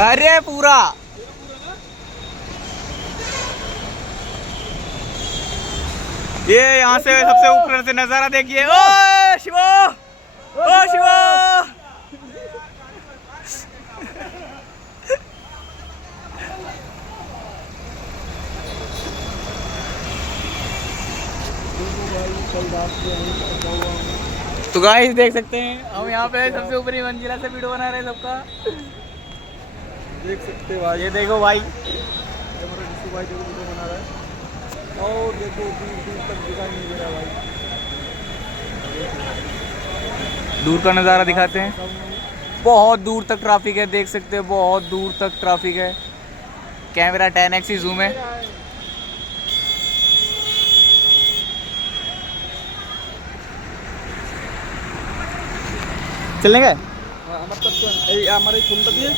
अरे पूरा ये यहाँ से सबसे ऊपर से नजारा देखिए। ओ शिवो, ओ शिवो। तो गाइस देख सकते हैं हम यहाँ पे सबसे ऊपरी मंजिला से वीडियो बना रहे हैं सबका। देख सकते हो भाई, ये देखो भाई, हमारा डिशू भाई देखो वीडियो बना रहा है। और देखो दूर दूर तक दिखाई नहीं दे रहा भाई। दूर का नज़ारा दिखाते हैं। बहुत दूर तक ट्रैफिक है, देख सकते हैं बहुत दूर तक ट्रैफिक है। कैमरा 10x ही जूम है। चलेंगे আমার তো আমার এই ফোনটা দিয়ে